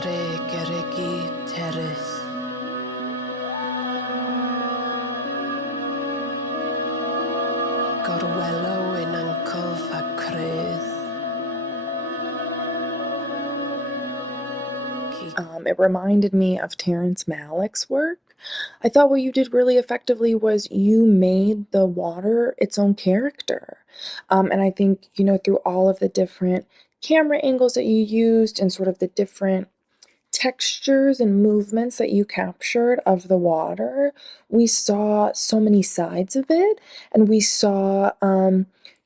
Dre terrace. Gorwello in uncle a credd. It reminded me of Terrence Malick's work. I thought what you did really effectively was you made the water its own character. And I think, through all of the different camera angles that you used and sort of the different textures and movements that you captured of the water, we saw so many sides of it, and we saw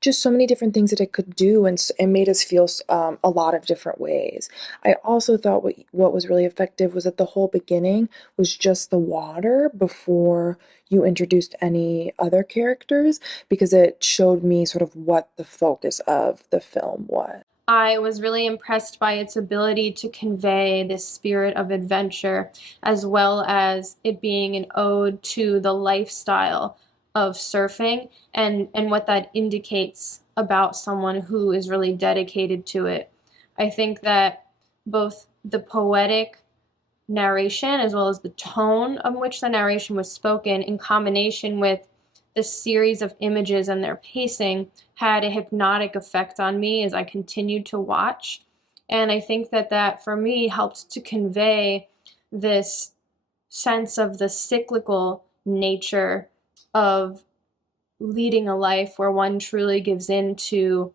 just so many different things that it could do, and it made us feel a lot of different ways. I also thought what was really effective was that the whole beginning was just the water before you introduced any other characters, because it showed me sort of what the focus of the film was. I was really impressed by its ability to convey this spirit of adventure, as well as it being an ode to the lifestyle of surfing and what that indicates about someone who is really dedicated to it. I think that both the poetic narration as well as the tone of which the narration was spoken, in combination with the series of images and their pacing, had a hypnotic effect on me as I continued to watch. And I think that for me helped to convey this sense of the cyclical nature of leading a life where one truly gives in to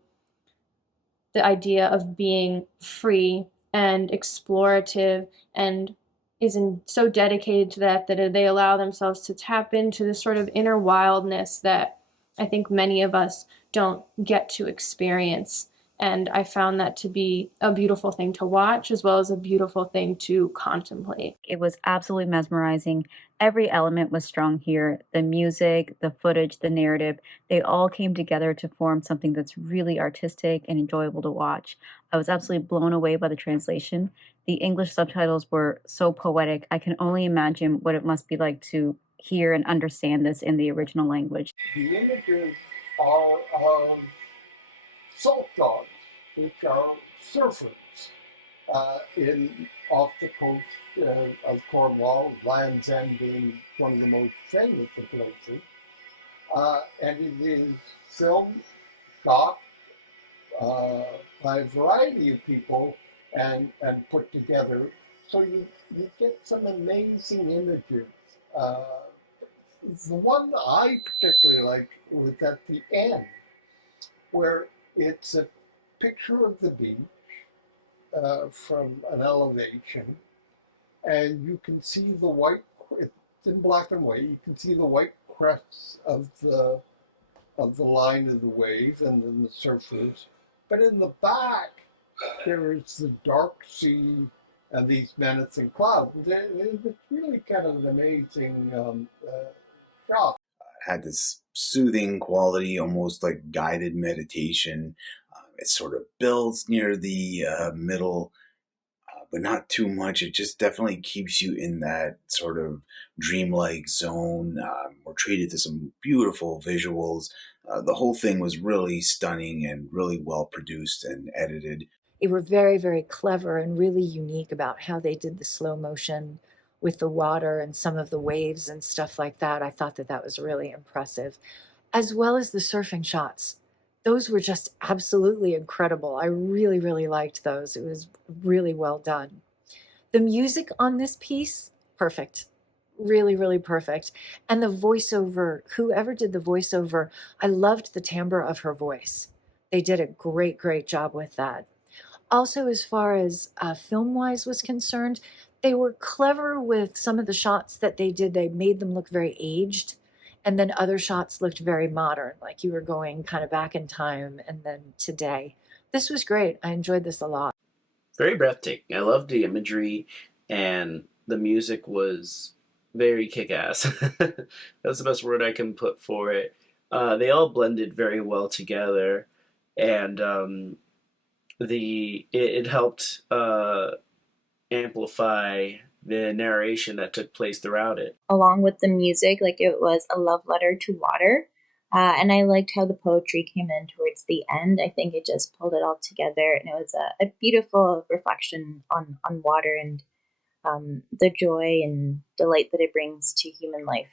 the idea of being free and explorative, and isn't so dedicated to that they allow themselves to tap into this sort of inner wildness that I think many of us don't get to experience. And I found that to be a beautiful thing to watch, as well as a beautiful thing to contemplate. It was absolutely mesmerizing. Every element was strong here. The music, the footage, the narrative, they all came together to form something that's really artistic and enjoyable to watch. I was absolutely blown away by the translation. The English subtitles were so poetic. I can only imagine what it must be like to hear and understand this in the original language. The images are of salt dogs, which are surfers off the coast of Cornwall, Land's End being one of the most famous of places. And it is filmed, shot by a variety of people and put together. So you get some amazing images. The one I particularly liked was at the end, where it's a picture of the beach from an elevation, and you can see the white, it's in black and white, you can see the white crests of the line of the wave and then the surfers. But in the back, there is the dark sea and these menacing clouds. It's really kind of an amazing shot. Had this soothing quality, almost like guided meditation. It sort of builds near the middle, but not too much. It just definitely keeps you in that sort of dreamlike zone. We're treated to some beautiful visuals. The whole thing was really stunning and really well produced and edited. They were very, very clever and really unique about how they did the slow motion with the water and some of the waves and stuff like that. I thought that was really impressive, as well as the surfing shots. Those were just absolutely incredible. I really, really liked those. It was really well done. The music on this piece, perfect. Really, really perfect. And the voiceover, whoever did the voiceover, I loved the timbre of her voice. They did a great, great job with that. Also, as far as film-wise was concerned, they were clever with some of the shots that they did. They made them look very aged, and then other shots looked very modern, like you were going kind of back in time and then today. This was great. I enjoyed this a lot. Very breathtaking. I loved the imagery, and the music was very kick-ass. That's the best word I can put for it. They all blended very well together, and it helped amplify the narration that took place throughout it. Along with the music, like it was a love letter to water. And I liked how the poetry came in towards the end. I think it just pulled it all together, and it was a beautiful reflection on water and the joy and delight that it brings to human life.